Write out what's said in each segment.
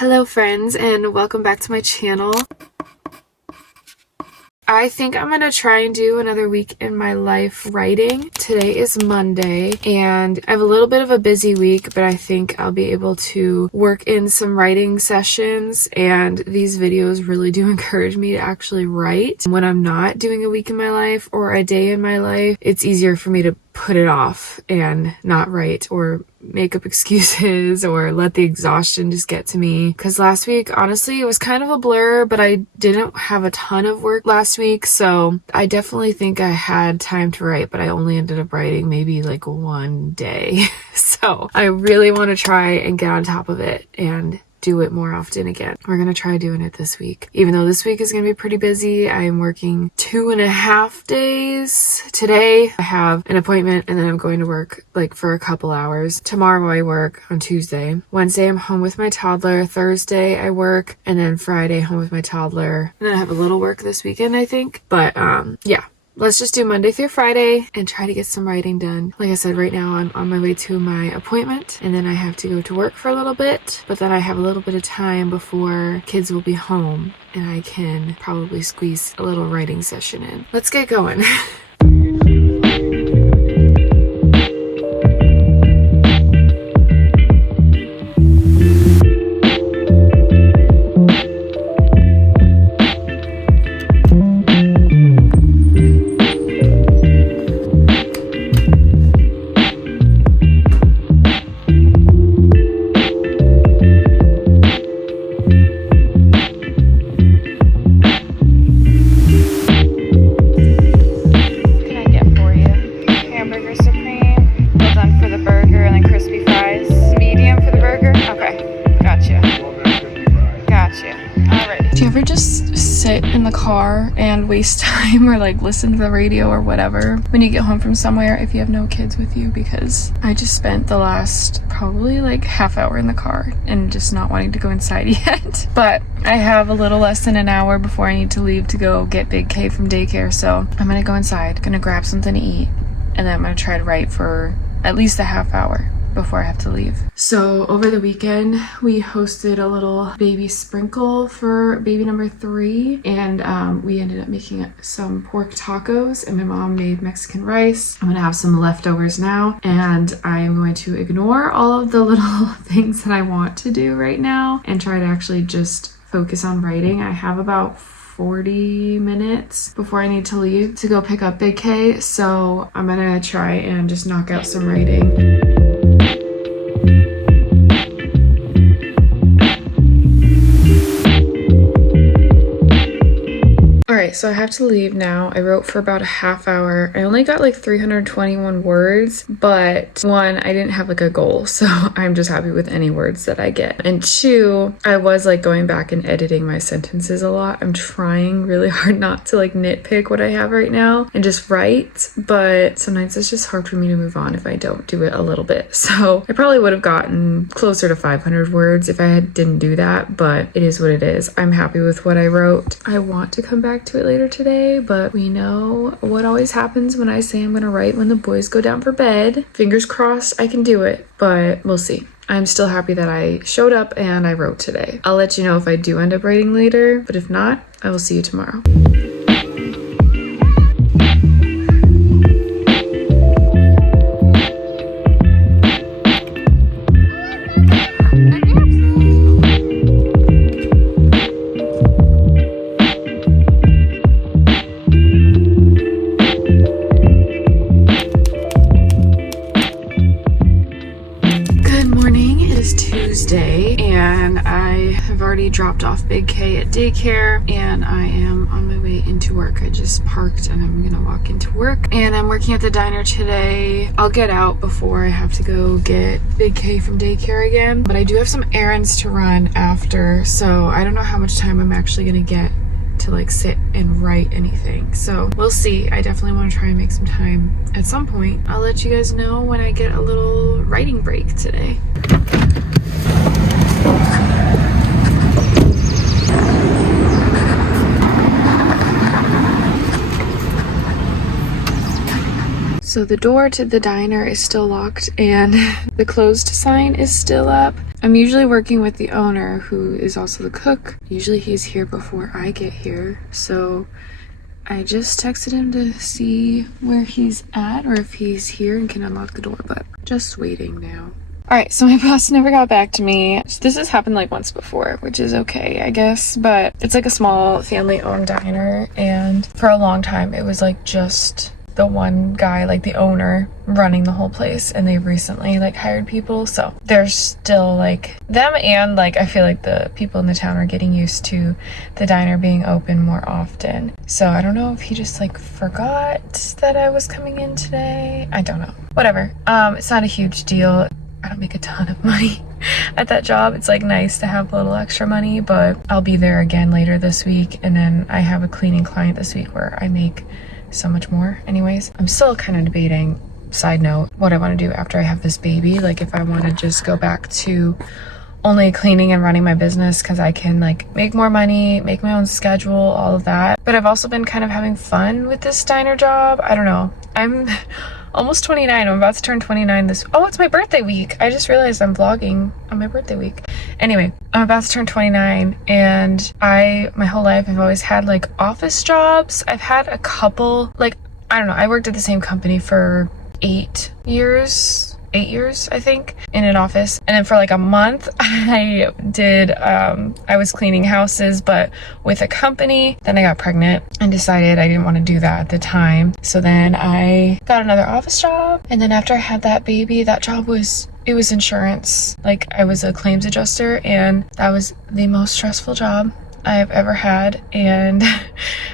Hello friends, and welcome back to my channel. I think I'm gonna try and do another week in my life writing. Today is Monday and I have a little bit of a busy week, but I think I'll be able to work in some writing sessions, and these videos really do encourage me to actually write. When I'm not doing a week in my life or a day in my life, it's easier for me to put it off and not write or make up excuses or let the exhaustion just get to me. Because last week, honestly, it was kind of a blur, but I didn't have a ton of work last week, so I definitely think I had time to write, but I only ended up writing maybe like one day. So I really want to try and get on top of it and do it more often again. We're gonna try doing it this week. Even though this week is gonna be pretty busy, I'm working 2.5 days. Today I have an appointment and then I'm going to work like for a couple hours. Tomorrow I work on Tuesday. Wednesday I'm home with my toddler. Thursday I work, and then Friday home with my toddler. And then I have a little work this weekend, I think. But yeah. Let's just do Monday through Friday and try to get some writing done. Like I said, right now I'm on my way to my appointment and then I have to go to work for a little bit, but then I have a little bit of time before kids will be home and I can probably squeeze a little writing session in. Let's get going. In the car and waste time or like listen to the radio or whatever when you get home from somewhere if you have no kids with you, because I just spent the last probably like half hour in the car and just not wanting to go inside yet. But I have a little less than an hour before I need to leave to go get Big K from daycare, so I'm gonna go inside, gonna grab something to eat, and then I'm gonna try to write for at least a half hour before I have to leave. So over the weekend we hosted a little baby sprinkle for baby number 3, and we ended up making some pork tacos, and my mom made Mexican rice. I'm gonna have some leftovers now, and I am going to ignore all of the little things that I want to do right now and try to actually just focus on writing. I have about 40 minutes before I need to leave to go pick up Big K, so I'm gonna try and just knock out some writing. Alright, so I have to leave now. I wrote for about a half hour. I only got like 321 words, but 1, I didn't have like a goal, so I'm just happy with any words that I get. And 2, I was like going back and editing my sentences a lot. I'm trying really hard not to like nitpick what I have right now and just write, but sometimes it's just hard for me to move on if I don't do it a little bit. So I probably would have gotten closer to 500 words if I didn't do that, but it is what it is. I'm happy with what I wrote. I want to come back to it later today, but we know what always happens when I say I'm gonna write when the boys go down for bed. Fingers crossed I can do it, but we'll see. I'm still happy that I showed up and I wrote today. I'll let you know if I do end up writing later, but if not, I will see you tomorrow. Dropped off Big K at daycare and I am on my way into work. I just parked and I'm gonna walk into work, and I'm working at the diner today. I'll get out before I have to go get Big K from daycare again, but I do have some errands to run after, so I don't know how much time I'm actually gonna get to like sit and write anything, so we'll see. I definitely want to try and make some time at some point. I'll let you guys know when I get a little writing break today. So the door to the diner is still locked and the closed sign is still up. I'm usually working with the owner, who is also the cook. Usually he's here before I get here, so I just texted him to see where he's at or if he's here and can unlock the door, but just waiting now. Alright, so my boss never got back to me. This has happened like once before, which is okay, I guess, but it's like a small family-owned diner, and for a long time it was like just the one guy, like the owner, running the whole place, and they've recently like hired people, so there's still like them, and like I feel like the people in the town are getting used to the diner being open more often. So I don't know if he just like forgot that I was coming in today. I don't know. Whatever. It's not a huge deal. I don't make a ton of money at that job. It's like nice to have a little extra money, but I'll be there again later this week, and then I have a cleaning client this week where I make so much more. Anyways, I'm still kind of debating, side note, what I want to do after I have this baby. Like if I want to just go back to only cleaning and running my business, because I can like make more money, make my own schedule, all of that. But I've also been kind of having fun with this diner job. I don't know. I'm almost 29. I'm about to turn 29 this... Oh, it's my birthday week. I just realized I'm vlogging on my birthday week. Anyway, I'm about to turn 29, and my whole life I've always had like office jobs. I've had a couple, like, I don't know. I worked at the same company for 8 years, I think, in an office. And then for like a month, I was cleaning houses, but with a company. Then I got pregnant and decided I didn't want to do that at the time. So then I got another office job. And then after I had that baby, that job was insurance. Like I was a claims adjuster, and that was the most stressful job I've ever had. And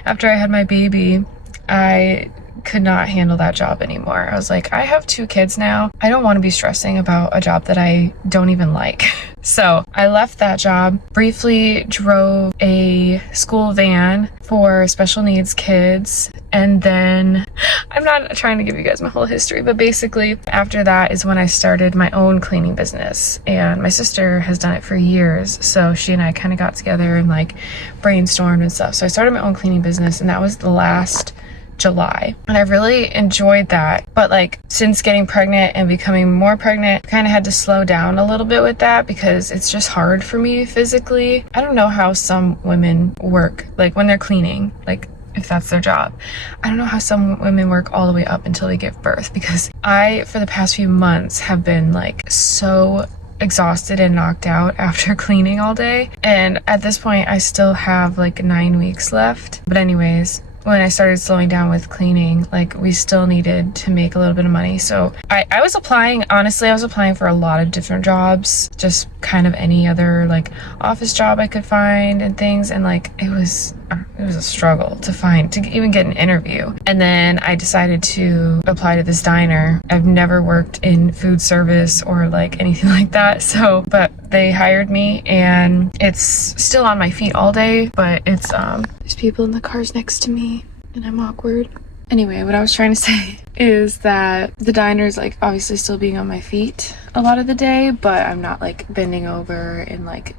after I had my baby, I could not handle that job anymore. I was like, I have 2 kids now. I don't want to be stressing about a job that I don't even like. So I left that job, briefly drove a school van for special needs kids, and then I'm not trying to give you guys my whole history, but basically after that is when I started my own cleaning business, and my sister has done it for years, so she and I kind of got together and like brainstormed and stuff. So I started my own cleaning business, and that was the last July, and I really enjoyed that. But like since getting pregnant and becoming more pregnant, kind of had to slow down a little bit with that because it's just hard for me physically. I don't know how some women work, like when they're cleaning, like if that's their job. I don't know how some women work all the way up until they give birth, because I, for the past few months, have been like so exhausted and knocked out after cleaning all day. And at this point, I still have like 9 weeks left. But anyways, when I started slowing down with cleaning, like we still needed to make a little bit of money. So I was applying, honestly, I was applying for a lot of different jobs, just kind of any other like office job I could find and things. And like, it was a struggle to even get an interview. And then I decided to apply to this diner. I've never worked in food service or like anything like that. So, but they hired me, and it's still on my feet all day, but it's, there's people in the cars next to me and I'm awkward. Anyway, what I was trying to say is that the diner's like obviously still being on my feet a lot of the day, but I'm not like bending over and like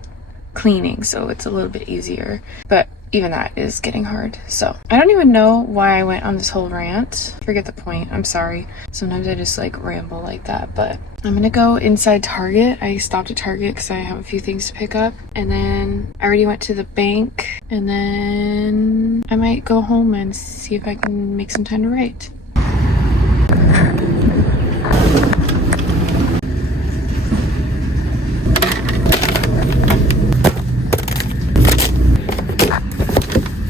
cleaning, so it's a little bit easier. But even that is getting hard. So I don't even know why I went on this whole rant. Forget the point. I'm sorry. Sometimes I just like ramble like that, but I'm gonna go inside Target. I stopped at Target because I have a few things to pick up, and then I already went to the bank, and then I might go home and see if I can make some time to write.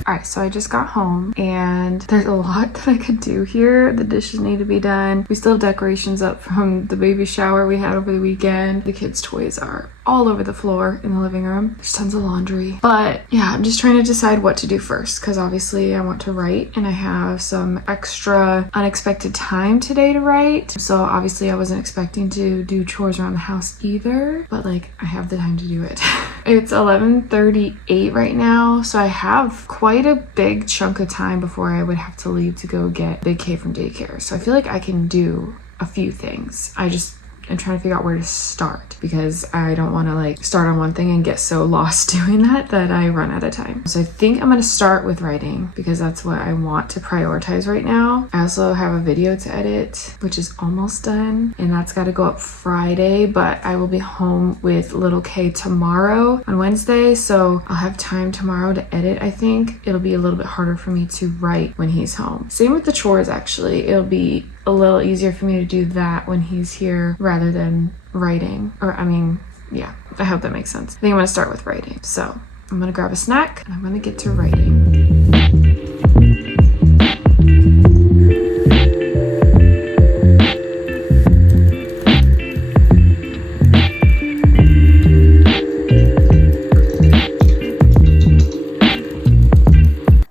Alright, so I just got home, and there's a lot that I could do here. The dishes need to be done. We still have decorations up from the baby shower we had over the weekend. The kids' toys are all over the floor in the living room. There's tons of laundry. But yeah, I'm just trying to decide what to do first, because obviously I want to write, and I have some extra unexpected time today to write. So obviously I wasn't expecting to do chores around the house either, but like I have the time to do it. It's 11:38 right now, so I have quite a big chunk of time before I would have to leave to go get Big K from daycare. So I feel like I can do a few things. I just and trying to figure out where to start, because I don't want to like start on one thing and get so lost doing that I run out of time. So I think I'm going to start with writing because that's what I want to prioritize right now. I also have a video to edit, which is almost done, and that's got to go up Friday, but I will be home with little K tomorrow on Wednesday, so I'll have time tomorrow to edit. I think it'll be a little bit harder for me to write when he's home. Same with the chores, actually. It'll be a little easier for me to do that when he's here rather than writing. Or, I mean, yeah, I hope that makes sense. I think I'm gonna start with writing. So I'm gonna grab a snack and I'm gonna get to writing.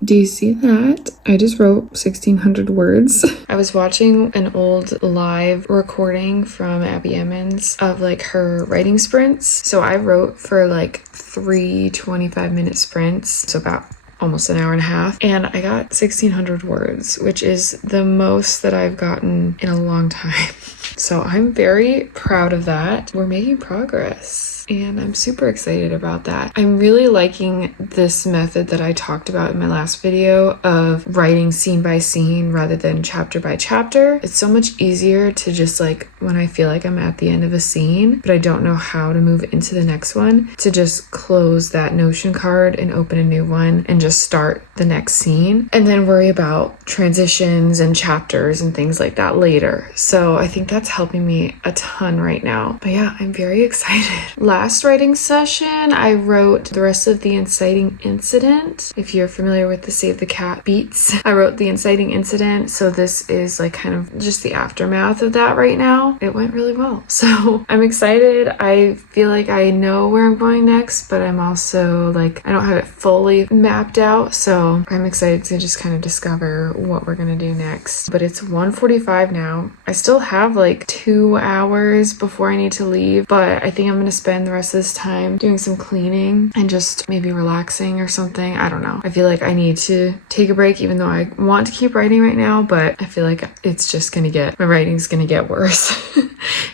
Do you see that? I just wrote 1,600 words. I was watching an old live recording from Abby Emmons of like her writing sprints. So I wrote for like 3 25-minute sprints, so about almost an hour and a half, and I got 1,600 words, which is the most that I've gotten in a long time. So I'm very proud of that. We're making progress, and I'm super excited about that. I'm really liking this method that I talked about in my last video of writing scene by scene rather than chapter by chapter. It's so much easier to just like, when I feel like I'm at the end of a scene, but I don't know how to move into the next one, to just close that Notion card and open a new one and just start the next scene, and then worry about transitions and chapters and things like that later. So I think that's helping me a ton right now. But yeah, I'm very excited. Last writing session, I wrote the rest of the inciting incident. If you're familiar with the Save the Cat beats, I wrote the inciting incident. So this is like kind of just the aftermath of that right now. It went really well. So I'm excited. I feel like I know where I'm going next, but I'm also like, I don't have it fully mapped out. So I'm excited to just kind of discover what we're gonna do next. But it's 1:45 now. I still have like 2 hours before I need to leave, but I think I'm gonna spend the rest of this time doing some cleaning and just maybe relaxing or something. I don't know. I feel like I need to take a break, even though I want to keep writing right now, but I feel like it's just gonna get, my writing's gonna get worse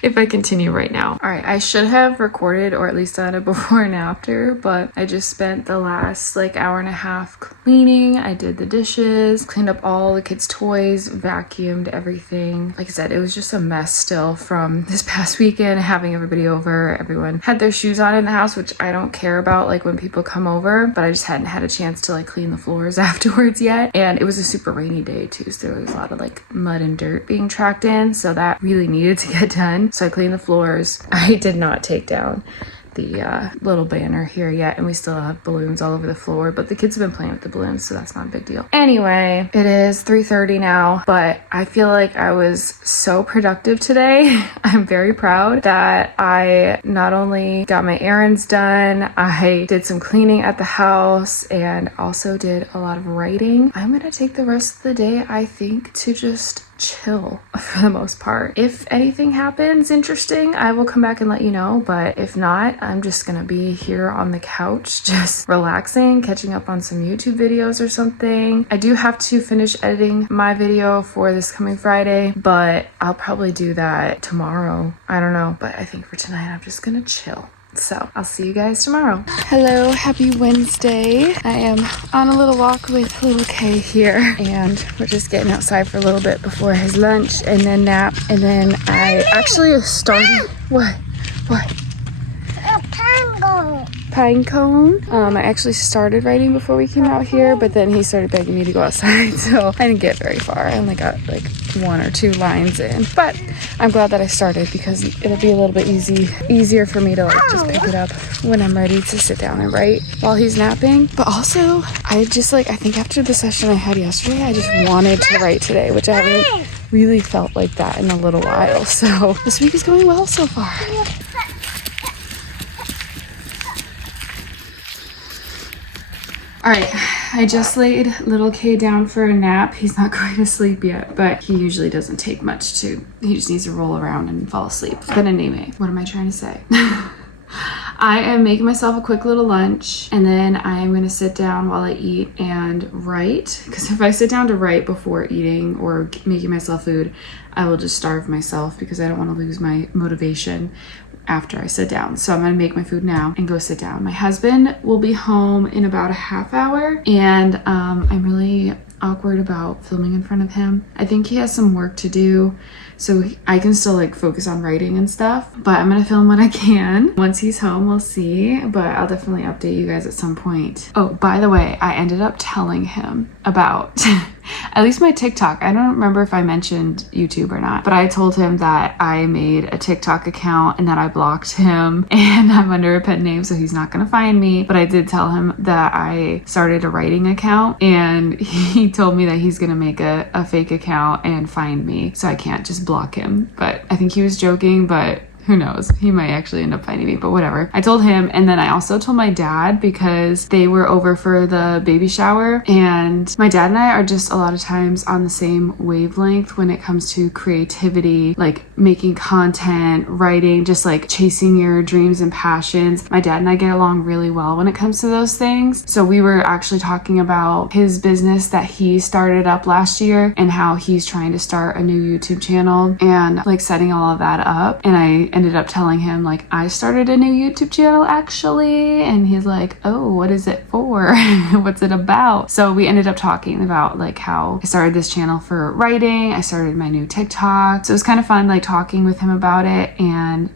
if I continue right now. All right, I should have recorded or at least done a before and after, but I just spent the last like hour and a half cleaning. I did the dishes, cleaned up all the kids' toys, vacuumed everything. Like I said, it was just a mess still from this past weekend, having everybody over. Everyone had their shoes on in the house, which I don't care about like when people come over, but I just hadn't had a chance to like clean the floors afterwards yet. And it was a super rainy day too, so there was a lot of like mud and dirt being tracked in, so that really needed to get done. So I cleaned the floors. I did not take down the little banner here yet, and we still have balloons all over the floor, but the kids have been playing with the balloons, so that's not a big deal. Anyway, it is 3:30 now, but I feel like I was so productive today. I'm very proud that I not only got my errands done, I did some cleaning at the house and also did a lot of writing. I'm gonna take the rest of the day, I think, to just chill for the most part. If anything happens interesting, I will come back and let you know, but if not, I'm just gonna be here on the couch just relaxing, catching up on some YouTube videos or something. I do have to finish editing my video for this coming Friday, but I'll probably do that tomorrow. I don't know, but I think for tonight I'm just gonna chill. So I'll see you guys tomorrow. Hello, happy Wednesday. I am on a little walk with little K here, and we're just getting outside for a little bit before his lunch and then nap. And then I actually started, what? Pine cone. I actually started writing before we came out here, but then he started begging me to go outside, so I didn't get very far. I only got like 1 or 2 lines in, but I'm glad that I started because it'll be a little bit easier for me to like just pick it up when I'm ready to sit down and write while he's napping. But also, I think after the session I had yesterday, I just wanted to write today, which I haven't really felt like that in a little while. So this week is going well so far. All right, I just laid little K down for a nap. He's not going to sleep yet, but he usually doesn't take much he just needs to roll around and fall asleep. But anyway, what am I trying to say? I am making myself a quick little lunch, and then I'm gonna sit down while I eat and write, because if I sit down to write before eating or making myself food, I will just starve myself because I don't want to lose my motivation after I sit down. So I'm gonna make my food now and go sit down. My husband will be home in about a half hour, and I'm really awkward about filming in front of him. I think he has some work to do, so I can still like focus on writing and stuff, but I'm gonna film when I can. Once he's home, we'll see, but I'll definitely update you guys at some point. Oh, by the way, I ended up telling him about at least my TikTok. I don't remember if I mentioned YouTube or not, but I told him that I made a TikTok account and that I blocked him and I'm under a pen name, so he's not gonna find me. But I did tell him that I started a writing account, and he told me that he's gonna make a fake account and find me, so I can't just block him. But I think he was joking, but who knows? He might actually end up finding me, but whatever. I told him, and then I also told my dad because they were over for the baby shower, and my dad and I are just a lot of times on the same wavelength when it comes to creativity, like making content, writing, just like chasing your dreams and passions. My dad and I get along really well when it comes to those things. So we were actually talking about his business that he started up last year and how he's trying to start a new YouTube channel and like setting all of that up. And I ended up telling him like, I started a new YouTube channel actually, and he's like, oh, what is it for? What's it about? So we ended up talking about like how I started this channel for writing. I started my new TikTok, so it was kind of fun like talking with him about it.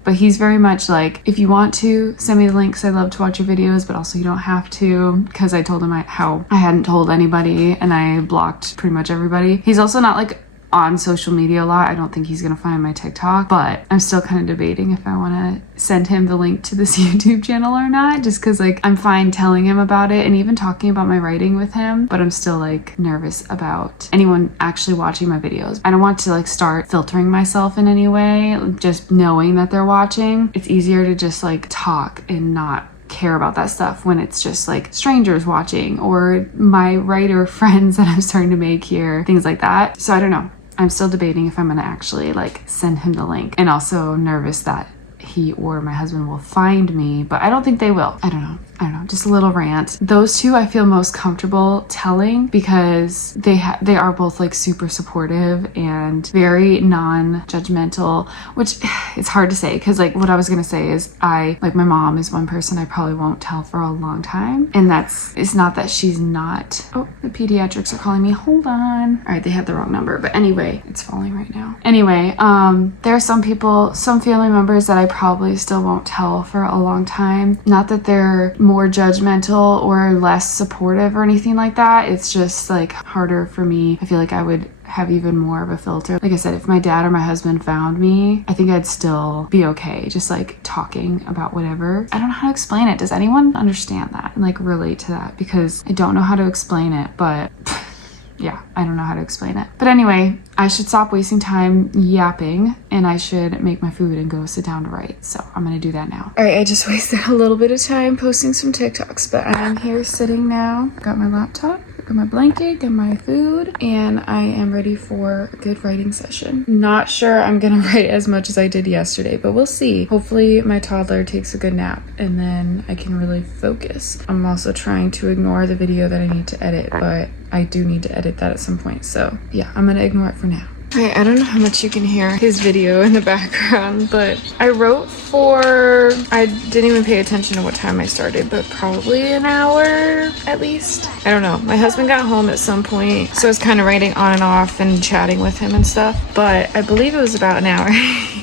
But he's very much like, if you want to send me the links, I'd love to watch your videos, but also you don't have to, because I told him how I hadn't told anybody and I blocked pretty much everybody. He's also not like on social media a lot. I don't think he's gonna find my TikTok, but I'm still kind of debating if I want to send him the link to this YouTube channel or not, just because like I'm fine telling him about it and even talking about my writing with him, but I'm still like nervous about anyone actually watching my videos. I don't want to like start filtering myself in any way, just knowing that they're watching. It's easier to just like talk and not care about that stuff when it's just like strangers watching or my writer friends that I'm starting to make here, things like that. So I don't know. I'm still debating if I'm gonna actually like send him the link, and also nervous that he or my husband will find me, but I don't think they will. I don't know, just a little rant. Those two I feel most comfortable telling because they are both like super supportive and very non-judgmental, which it's hard to say because like what I was gonna say is my mom is one person I probably won't tell for a long time, and it's not that she's not. Oh, the pediatrics are calling me, hold on. All right, they had the wrong number, but anyway, it's falling right now. Anyway, there are some family members that I probably still won't tell for a long time. Not that they're more judgmental or less supportive or anything like that. It's just like harder for me. I feel like I would have even more of a filter. Like I said, if my dad or my husband found me, I think I'd still be okay just like talking about whatever. I don't know how to explain it. Does anyone understand that and like relate to that? Because I don't know how to explain it, but yeah, I don't know how to explain it. But anyway, I should stop wasting time yapping and I should make my food and go sit down to write. So I'm gonna do that now. All right, I just wasted a little bit of time posting some TikToks, but I'm here sitting now. Got my laptop, got my blanket, got my food, and I am ready for a good writing session. Not sure I'm gonna write as much as I did yesterday, but we'll see. Hopefully my toddler takes a good nap and then I can really focus. I'm also trying to ignore the video that I need to edit, but I do need to edit that at some point. So yeah, I'm gonna ignore it for now. Alright, I don't know how much you can hear his video in the background, but I wrote I didn't even pay attention to what time I started, but probably an hour at least. I don't know. My husband got home at some point, so I was kind of writing on and off and chatting with him and stuff, but I believe it was about an hour.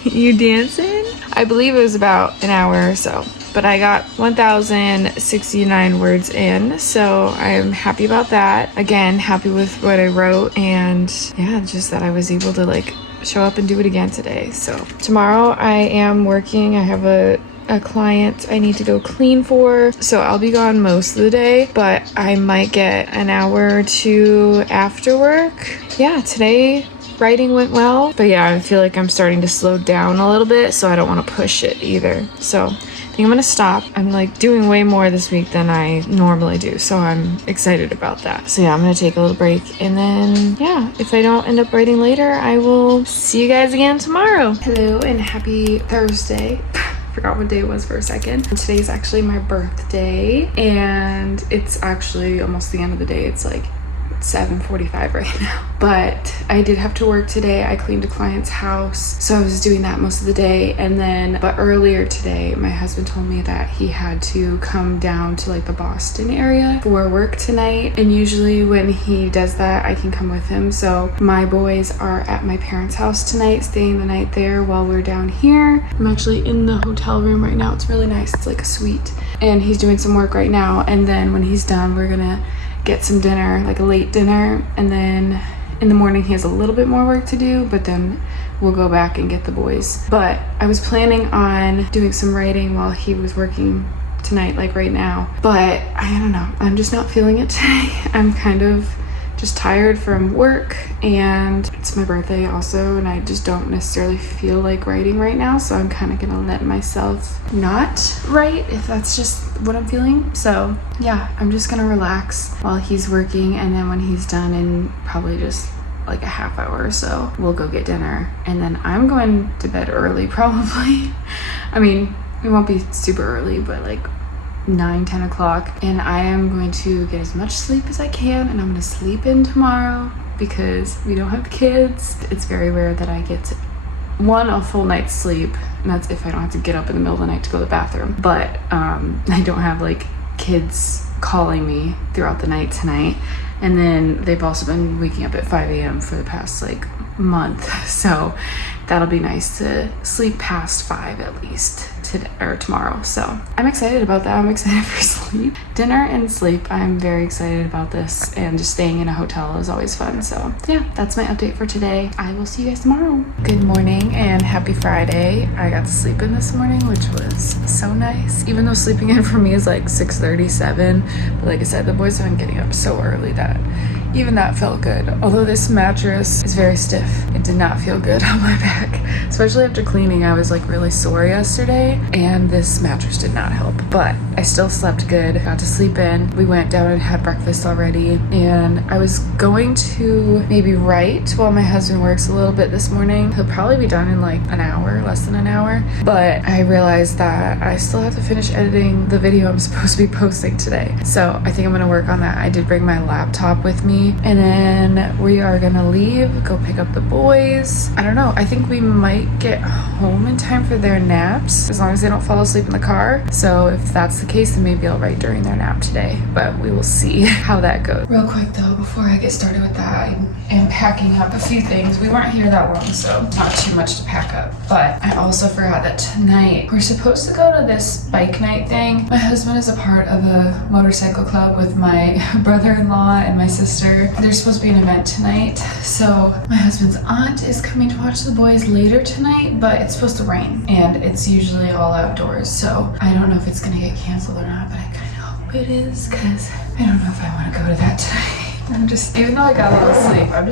You dancing? I believe it was about an hour or so. But I got 1,069 words in, so I'm happy about that. Again, happy with what I wrote, and yeah, just that I was able to like show up and do it again today. So tomorrow I am working. I have a client I need to go clean for, so I'll be gone most of the day, but I might get an hour or two after work. Yeah, today writing went well, but yeah, I feel like I'm starting to slow down a little bit, so I don't want to push it either. So I think I'm gonna stop. I'm like doing way more this week than I normally do, so I'm excited about that. So yeah, I'm gonna take a little break, and then yeah, if I don't end up writing later, I will see you guys again tomorrow. Hello and happy Thursday. forgot what day it was for a second. And today is actually my birthday, and it's actually almost the end of the day. It's like 7:45 right now, but I did have to work today. I cleaned a client's house, so I was doing that most of the day. And then, but earlier today, my husband told me that he had to come down to like the Boston area for work tonight, and usually when he does that, I can come with him. So my boys are at my parents' house tonight, staying the night there while we're down here. I'm actually in the hotel room right now. It's really nice. It's like a suite, and he's doing some work right now, and then when he's done, we're gonna get some dinner, like a late dinner, and then in the morning he has a little bit more work to do, but then we'll go back and get the boys. But I was planning on doing some writing while he was working tonight, like right now, but I don't know, I'm just not feeling it today. I'm kind of just tired from work, and it's my birthday also, and I just don't necessarily feel like writing right now, so I'm kind of gonna let myself not write if that's just what I'm feeling. So yeah, I'm just gonna relax while he's working, and then when he's done in probably just like a half hour or so, we'll go get dinner, and then I'm going to bed early probably. I mean, it won't be super early, but like 9-10 o'clock, and I am going to get as much sleep as I can, and I'm going to sleep in tomorrow because we don't have kids. It's very rare that I get a full night's sleep, and that's if I don't have to get up in the middle of the night to go to the bathroom. But I don't have like kids calling me throughout the night tonight, and then they've also been waking up at 5 a.m. for the past like month, so that'll be nice to sleep past 5 at least today or tomorrow. So I'm excited about that. I'm excited for sleep, dinner, and sleep. I'm very excited about this, and just staying in a hotel is always fun. So yeah, that's my update for today. I will see you guys tomorrow. Good morning and happy Friday. I got to sleep in this morning, which was so nice, even though sleeping in for me is like 6:37. But like I said, the boys have been getting up so early that even that felt good. Although this mattress is very stiff, it did not feel good on my back, especially after cleaning. I was like really sore yesterday, and this mattress did not help, but I still slept good. Got to sleep in. We went down and had breakfast already, and I was going to maybe write while my husband works a little bit this morning. He'll probably be done in like an hour, less than an hour, but I realized that I still have to finish editing the video I'm supposed to be posting today, so I think I'm gonna work on that. I did bring my laptop with me, and then we are gonna leave, go pick up the boys. I don't know, I think we might get home in time for their naps, as long as they don't fall asleep in the car. So if that's the case, then maybe I'll write during their nap today, but we will see how that goes. Real quick though, before I get started with that, I am packing up a few things. We weren't here that long, so not too much to pack up, but I also forgot that tonight we're supposed to go to this bike night thing. My husband is a part of a motorcycle club with my brother-in-law and my sister. There's supposed to be an event tonight, so my husband's aunt is coming to watch the boys later tonight, but it's supposed to rain, and it's usually all outdoors, so I don't know if it's gonna get canceled or not, but I kind of hope it is, because I don't know if I want to go to that tonight. I'm just, even though I got a little sleep, I'm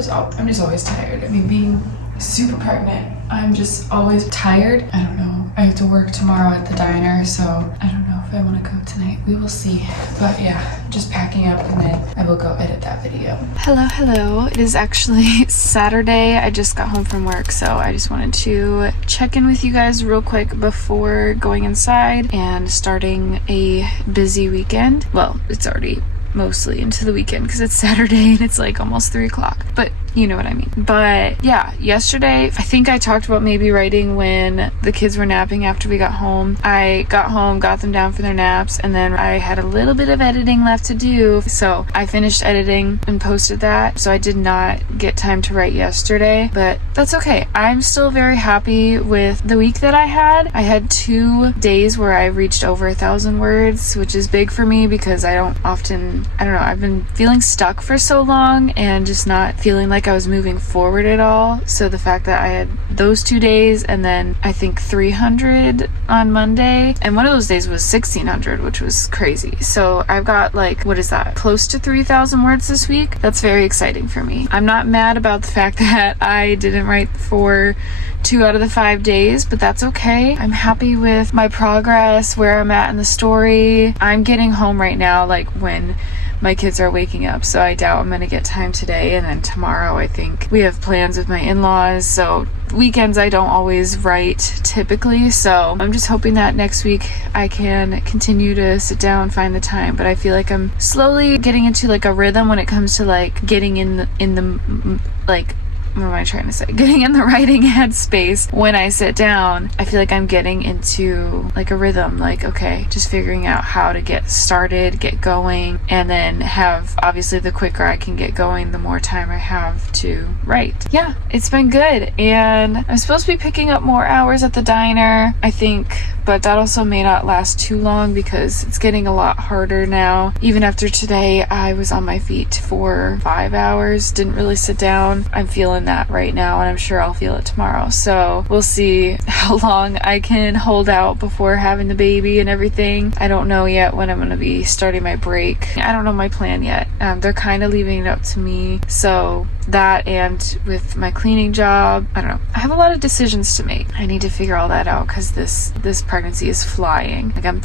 just always tired. I mean, being super pregnant, I'm just always tired. I don't know. I have to work tomorrow at the diner, so I don't know if I want to go tonight. We will see. But yeah, just packing up, and then I will go edit that video. Hello. It is actually Saturday. I just got home from work, so I just wanted to check in with you guys real quick before going inside and starting a busy weekend. Well, it's already mostly into the weekend because it's Saturday and it's like almost 3 o'clock, but you know what I mean. But yeah, yesterday, I think I talked about maybe writing when the kids were napping after we got home. I got home, got them down for their naps, and then I had a little bit of editing left to do. So I finished editing and posted that. So I did not get time to write yesterday, but that's okay. I'm still very happy with the week that I had. I had 2 days where I reached over 1,000 words, which is big for me because I don't often, I don't know, I've been feeling stuck for so long and just not feeling like I was moving forward at all. So the fact that I had those 2 days, and then I think 300 on Monday, and one of those days was 1,600, which was crazy. So I've got like, what is that, close to 3,000 words this week. That's very exciting for me. I'm not mad about the fact that I didn't write for 2 out of the 5 days, but that's okay. I'm happy with my progress, where I'm at in the story. I'm getting home right now, like when my kids are waking up, so I doubt I'm gonna get time today. And then tomorrow I think we have plans with my in-laws, so weekends I don't always write typically, so I'm just hoping that next week I can continue to sit down, find the time. But I feel like I'm slowly getting into like a rhythm when it comes to like getting in the like, what am I trying to say? Getting in the writing headspace. When I sit down, I feel like I'm getting into like a rhythm, like, okay, just figuring out how to get started, get going, and then have, obviously the quicker I can get going, the more time I have to write. Yeah, it's been good. And I'm supposed to be picking up more hours at the diner, I think, but that also may not last too long because it's getting a lot harder now. Even after today, I was on my feet for 5 hours, didn't really sit down. I'm feeling that right now, and I'm sure I'll feel it tomorrow. So we'll see how long I can hold out before having the baby and everything. I don't know yet when I'm going to be starting my break. I don't know my plan yet. They're kind of leaving it up to me. So that, and with my cleaning job, I don't know. I have a lot of decisions to make. I need to figure all that out because this pregnancy is flying. Like, I'm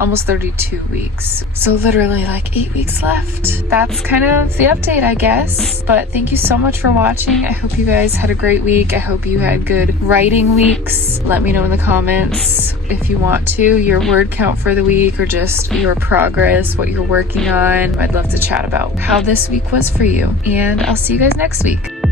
almost 32 weeks. So literally like 8 weeks left. That's kind of the update, I guess. But thank you so much for watching. I hope you guys had a great week. I hope you had good writing weeks. Let me know in the comments if you want to, your word count for the week or just your progress, what you're working on. I'd love to chat about how this week was for you. And I'll see you guys next week.